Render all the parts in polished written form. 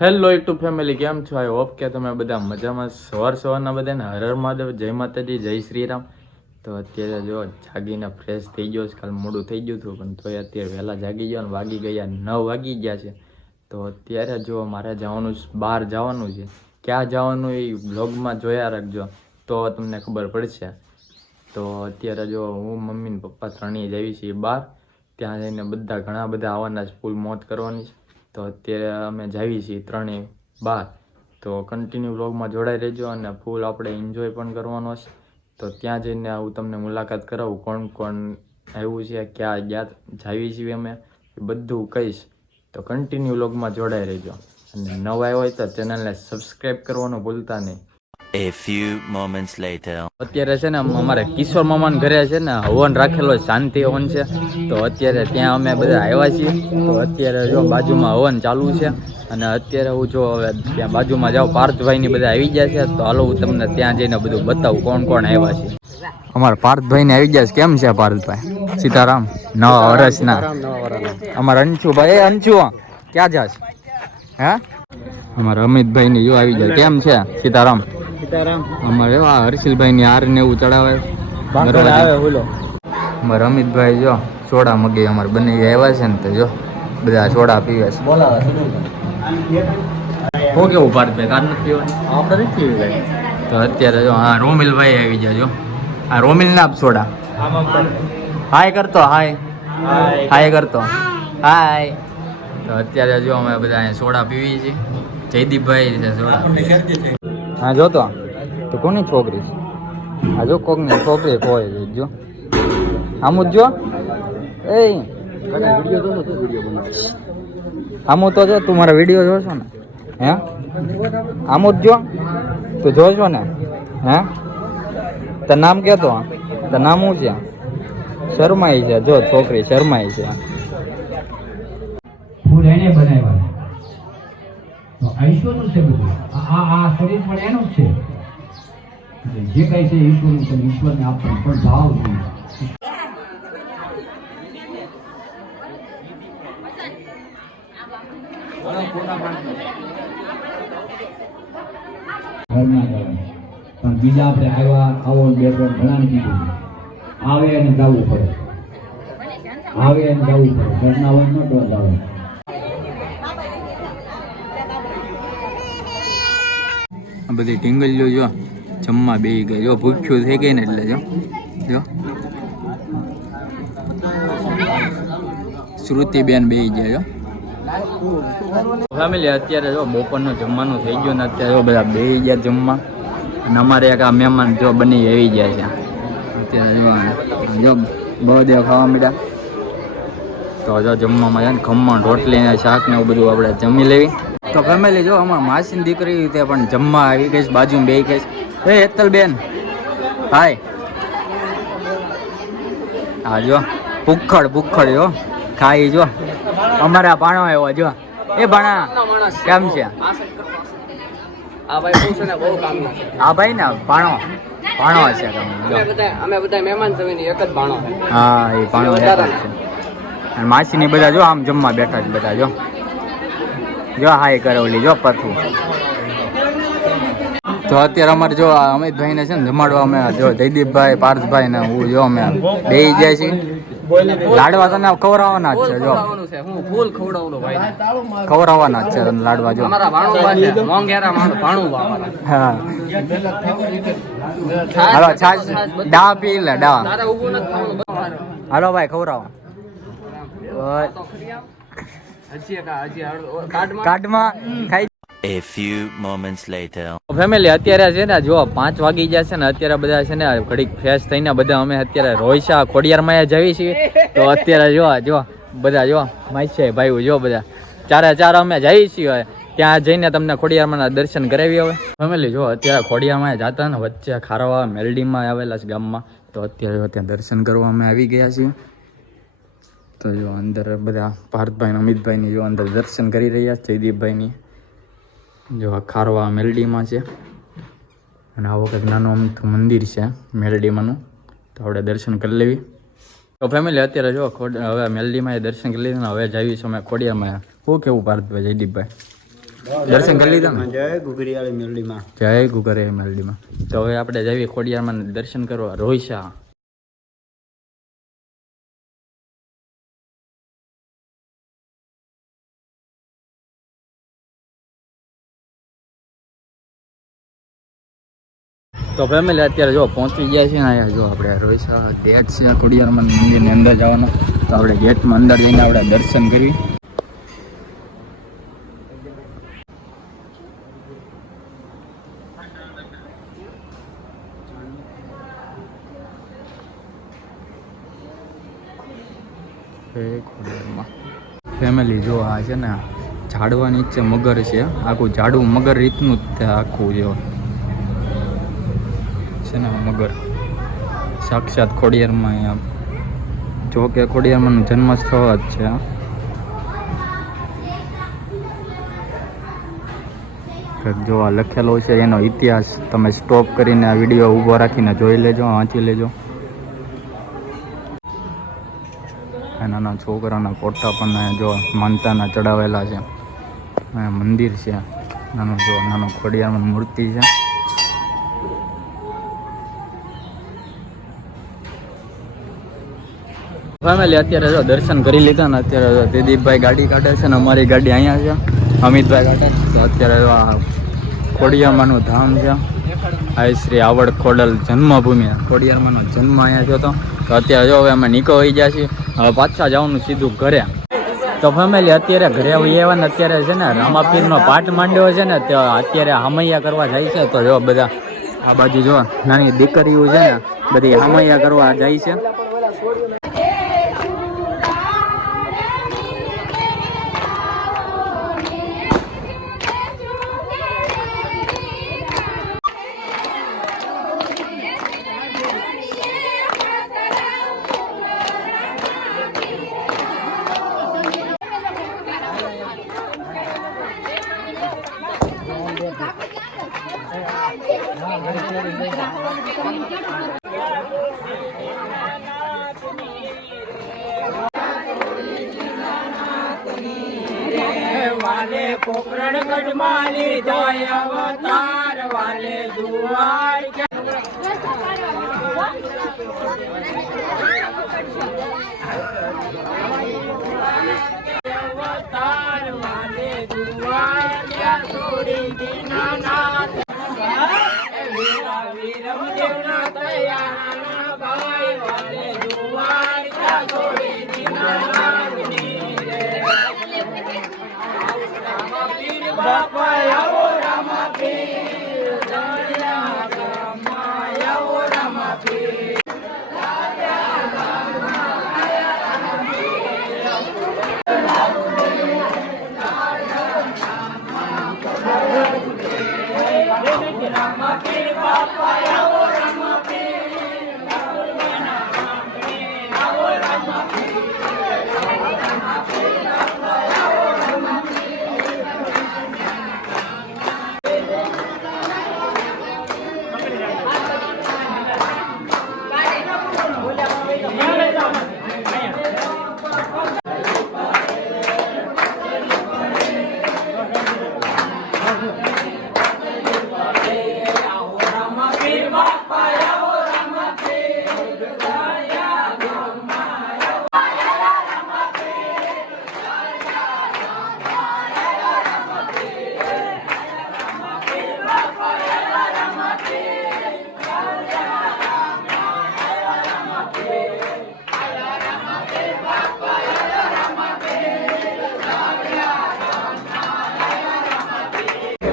Hello YouTube family, કેમ છો? I hope કે તમે બધા મજામાં. સવારના બધાને હર હર મહાદેવ, જય માતાજી, જય શ્રી રામ. તો અત્યારે જો જાગીને ફ્રેશ થઈ ગયો છે. કાલ મોડું થઈ ગયું હતું પણ તોય અત્યારે વહેલા જાગી ગયો અને વાગી ગયા 9 વાગી ગયા છે. તો અત્યારે જો મારે જવાનું બહાર જવાનું છે. ક્યાં જવાનું એ વ્લોગમાં જોયા રાખજો તો તમને ખબર પડશે. તો અત્યારે જો હું મમ્મી ને પપ્પા ત્રણેય જઈએ છીએ બહાર. ત્યાં જઈને બધા ઘણા બધા આવવાના છે, ફૂલ મોજ કરવાની છે. તો અત્યારે અમે જઈએ છીએ ત્રણેય બહાર. તો કન્ટિન્યુ વ્લોગમાં જોડાઈ રહેજો અને ફૂલ આપણે એન્જોય પણ કરવાનો છે. તો ત્યાં જઈને હું તમને મુલાકાત કરાવું, કોણ કોણ આવ્યું છે, ક્યાં ગયા જઈએ છીએ અમે, એ બધું કહીશ. તો કન્ટિન્યુ વ્લોગમાં જોડાઈ રહેજો અને નવા આવ્યો હોય તો ચેનલને સબસ્ક્રાઈબ કરવાનું ભૂલતા નહીં. A few moments later. અત્યારે છે ને અમારે કિશોર મામાના ઘરે છે ને હવન રાખેલો, શાંતિ હવન છે. તો અત્યારે ત્યાં અમે બધા આવ્યા છીએ. તો અત્યારે જો બાજુમાં હવન ચાલુ છે અને અત્યારે હું જો હવે ત્યાં બાજુમાં જાઉં, પાર્થભાઈની બધા આવી ગયા છે. તો હાલો હું તમને ત્યાં જઈને બધું બતાવું કોણ કોણ આવ્યા છે. અમારા પાર્થભાઈને આવી ગયા છે. કેમ છે પાર્થભાઈ? સીતારામ. નવા વર્ષના અમારા અંશુભાઈ. અંશુ ક્યાં જાશ? હે અમારા અમિતભાઈની જો આવી જાય. કેમ છે? સીતારામ. અમારે હર્ષિલભાઈ ની હાર ને એવું ચડાવે. અમારે અમિતભાઈ જો સોડા મગી અમારે બંને આવ્યા છે ને તો જો બધા સોડા પીવે છે. હો કેવું પાર્થભાઈ? કાર નથી પીવાની? તો અત્યારે જો હા રોમિલભાઈ આવી ગયા. જો આ રોમિલ ના સોડા. હાય કરતો, હાય હાય કરતો, હાય. તો અત્યારે જો અમે બધા સોડા પીવી છીએ. જયદીપભાઈ છે સોડા. હા જોતો તો કોની છોકરી છે? આ જો કોકની છોકરી હોય જો આમ જ જો. એ આમ તો જો તું મારા વિડીયો જોશો ને? હે આમ જ જો તું જોશો ને? હે તાર નામ કેતો? તાર નામ શું છે? શર્માઈ છે. જો છોકરી શર્માઈ છે. ફૂલ એને બનાવ્યા તો ઈશ્વરનું છે બધું. આ શરીર પણ એનું જ છે. જે કઈ છે ઈશ્વરનું છે. ઈશ્વરને આપવાનું પણ ભાવ જોઈએ. ઘરના કારણ પણ બીજા આપણે આવ્યા આવો બે ત્રણ ઘણાને કીધું આવે અને જવું પડે. આવે અને જવું પડે. ઘરના હોય ન તો જવું. આ બધી ટીંગલીઓ જો જમવા બેસી ગઈ. જો ભૂખ્યું થઈ ગઈ ને એટલે જો જો શ્રુતિબેન બેસી ગયા. જો ફેમિલી અત્યારે જો બપોરનું જમવાનું થઈ ગયું ને અત્યારે જો બધા બેસી ગયા જમવા. અને અમારે એક આ મહેમાન જો બની આવી ગયા છે. અત્યારે જો બધે ખાવા માંડ્યા. તો જો જમવામાં છે ને ખમણ, રોટલી ને શાક ને એવું બધું આપણે જમી લેવી. તો ફેમિલી જો અમારા માસીની દીકરી તે પણ જમવા આવી ગઈ છે. બાજુમાં બેસી ગઈ છે. એ હેતલબેન હાય. હા જો ભૂખડ જો ખાઈ જો. અમારા ભાણો આવ્યો જો. એ ભાણા કેમ છે? આ ભાઈ ને ભાણો છે. અમે બધા મહેમાન છે, એક જ ભાણો છે. હા એ ભાણો છે. અને માસીની બધા જો આમ જમવા બેઠા છે બધા. જો હાય કરે ઓલી જો પથું. તો અત્યારે અમારે જો અમિતભાઈ ને છે ને જમાડવા અમે જો જયદીપભાઈ, પાર્થભાઈ ને હું જો અમે બેસી જાય છે. લાડવા તને ખવડાવવાના જ છે. જો હું ફૂલ ખવડાવવાનો ભાઈ. ખવડાવવાના જ છે તને લાડવા. જો અમારા ભાણુબા છે, મોંઘેરા ભાણુબા અમારા. હા હાલો છાશ ડા પી લે ડા. તારે ઊભું નથી થવાનું. હાલો ભાઈ ખવડાવો. કાર્ડમાં ખાઈ. A few moments later. Family અત્યારે છે ને જો 5 વાગી ગયા છે ને અત્યારે બધા છે ને ઘડીક ફ્રેશ થઈને બધા અમે અત્યારે રોયસા ખોડિયારમાં જઈએ છીએ. તો અત્યારે જો બધા જો માઈશે ભાઈ જો બધા ચારે અમે જઈએ છીએ. ત્યાં જઈને તમને ખોડિયારમાં દર્શન કરાવી. હવે ફેમિલી જો અત્યારે ખોડિયારમાં જતા ને વચ્ચે ખારવા મેલડીમાં આવેલા છે ગામમાં. તો અત્યારે ત્યાં દર્શન કરવા અમે આવી ગયા છીએ. તો જો અંદર બધા પાર્થભાઈ અમિતભાઈની જો અંદર દર્શન કરી રહ્યા છે. જયદીપભાઈની જો આ ખારવા મેલડીમાં છે. અને આવો કંઈક નાનું અમથું મંદિર છે મેલડીમાંનું. તો આપણે દર્શન કરી લેવી. તો ફેમિલી અત્યારે જો હવે મેલડીમાં દર્શન કરી લીધા. હવે જાવી છું અમે ખોડિયારમાં. શું કેવું પાર્થભાઈ, જયદીપભાઈ? દર્શન કરી લીધા ને? જય ગુગરિયાળી મેરડીમાં. જય ગુગરે મેલડીમાં. તો હવે આપણે જઈએ ખોડિયારમાં દર્શન કરવા રોઈશા. તો ફેમિલી અત્યારે જો પહોંચી ગયા છે ને અહીંયા જો આપણે રોઈશા ગેટ છે ખોડિયારમાં મંદિરની અંદર જવાનો. તો આપણે ગેટમાં અંદર જઈને આપણે દર્શન કરવી. ફેમિલી જો આ છે ને ઝાડવા નીચે મગર છે. આખું ઝાડવું મગર રીતનું જ તે આખું જો છે ને મગર સાક્ષાત ખોડિયારમાં અહીંયા જો કે ખોડિયારમાંનું જન્મસ્થળ જ છે. જો આ લખેલો છે એનો ઇતિહાસ તમે સ્ટોપ કરીને આ વિડીયો ઊભો રાખીને જોઈ લેજો, વાંચી લેજો. નાના છોકરાના ફોટા પણ જો માનતાના ચડાવેલા છે. મંદિર છે નાનું, જો નાનો ખોડિયારમાં મૂર્તિ છે. ફેમિલી અત્યારે જો દર્શન કરી લીધા ને અત્યારે દિલીપભાઈ ગાડી કાઢે છે ને અમારી ગાડી અહીંયા છે, અમિતભાઈ કાઢે. તો અત્યારે આ ખોડિયારમાંનું ધામ છે. આ શ્રી આવડ ખોડલ જન્મભૂમિ, ખોડિયારમાંનો જન્મ અહીંયા થયો હતો. તો અત્યારે જો હવે અમે નીકળી ગયા છીએ. હવે પાછા જવાનું સીધું ઘરે. તો ફેમિલી અત્યારે ઘરે આવ્યા ને અત્યારે છે ને રામાપીરનો પાઠ માંડ્યો છે ને તો અત્યારે હામૈયા કરવા જાય છે. તો જો બધા આ બાજુ જો નાની દીકરીઓ છે ને બધી હામૈયા કરવા જાય છે. વાલે પોકરણ ગઢમાં લીધો અવતાર વાલે દુઆર અવતાર વાલે દુઆર ક્યાં છોડી દીનાનાથ વીરમ દેવના તૈયારના ભાઈ વાલે દુઆર ક્યાં છોડી દીનાનાથ બાપા આવો રામાપીર દરિયા ગામમાં આવો રામાપીર રામાપીર બાપા આવો રામાપીર આવો રામાપીર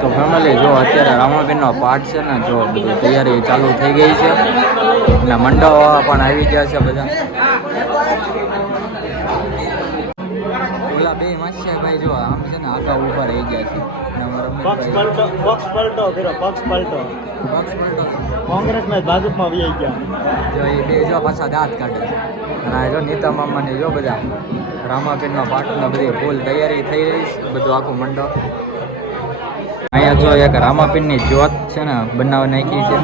તો ફેમિલી જો અત્યારે રામાપીરનો પાઠ છે ને જો બધી તૈયારી ચાલુ થઈ ગઈ છે અને મંડપ પણ આવી ગયા છે બધા. ઓલા બે માસ્યાભાઈ જો આમ છે ને આગા ઉભા રહી ગયા છે. કોંગ્રેસમાં ભાજપમાં વી ગયા. જો એ બે જો પાછા દાંત કાઢે છે. અને આ જો નીતા મામાની જો બધા રામાપીરનો પાઠનો બધી ફૂલ તૈયારી થઈ રહી છે. બધું આખું મંડપ અહીંયા જો એક રામાપીરની જ્યોત છે ને બનાવવા નાખી છે.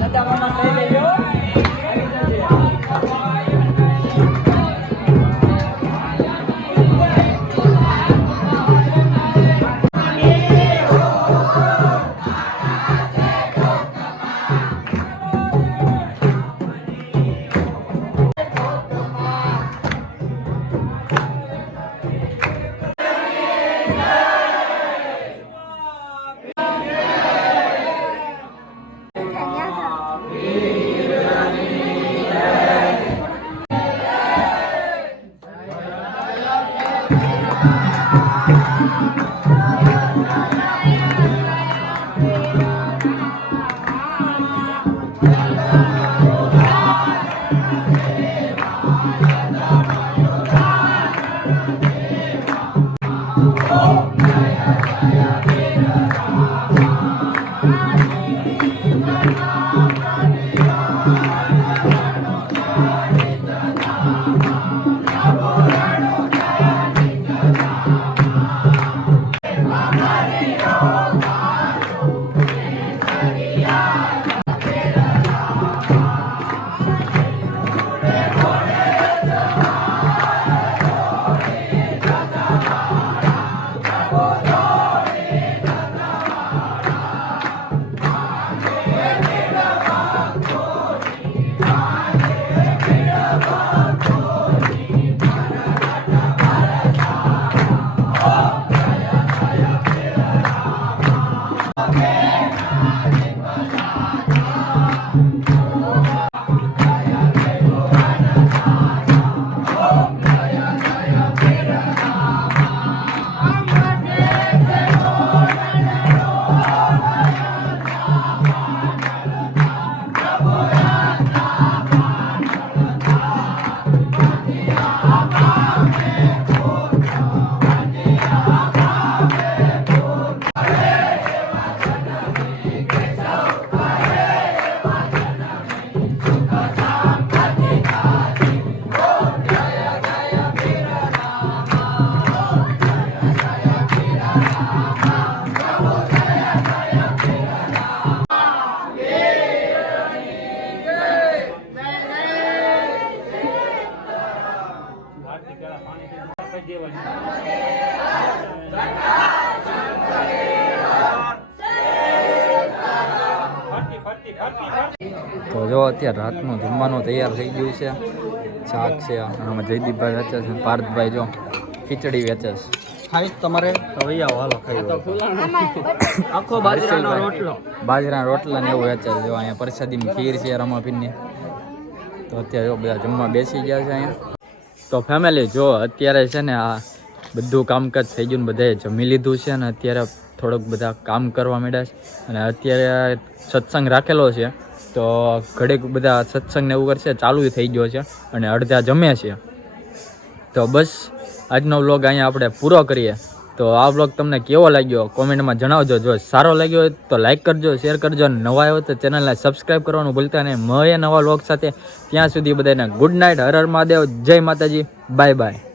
સદા તો જો અત્યારે રાતનું જમવાનું તૈયાર થઈ ગયું છે. શાક છે, આમાં જયદીપભાઈ વેચે છે, પાર્થભાઈ જો ખીચડી વેચે છે. ખાઈ તમારે આખો બાજરાનો રોટલો. બાજરાના રોટલા ને એવું વેચે છે. જો અહીંયા પ્રસાદીની ખીર છે રમાપીરની. તો અત્યારે જો બધા જમવા બેસી ગયા છે અહીંયા. તો ફેમિલી જો અત્યારે છે ને આ બધું કામકાજ થઈ ગયું ને બધાએ જમી લીધું છે ને અત્યારે થોડુંક બધા કામ કરવા માંડ્યા છે. અને અત્યારે સત્સંગ રાખેલો છે તો ઘડીક બધા સત્સંગને એવું કરશે, ચાલુ થઈ ગયો છે અને અડધા જમે છે. તો બસ આજનો વ્લોગ અહીંયા આપણે પૂરો કરીએ. તો આ વ્લોગ તમને કેવો લાગ્યો કોમેન્ટમાં જણાવજો. જો સારો લાગ્યો હોય તો લાઈક કરજો, શેર કરજો, અને નવા આવ્યો તો ચેનલને સબસ્ક્રાઈબ કરવાનું ભૂલતા નહીં. મળીએ નવા વ્લોગ સાથે. ત્યાં સુધી બધાને ગુડ નાઇટ, હર હર મહાદેવ, જય માતાજી, બાય બાય.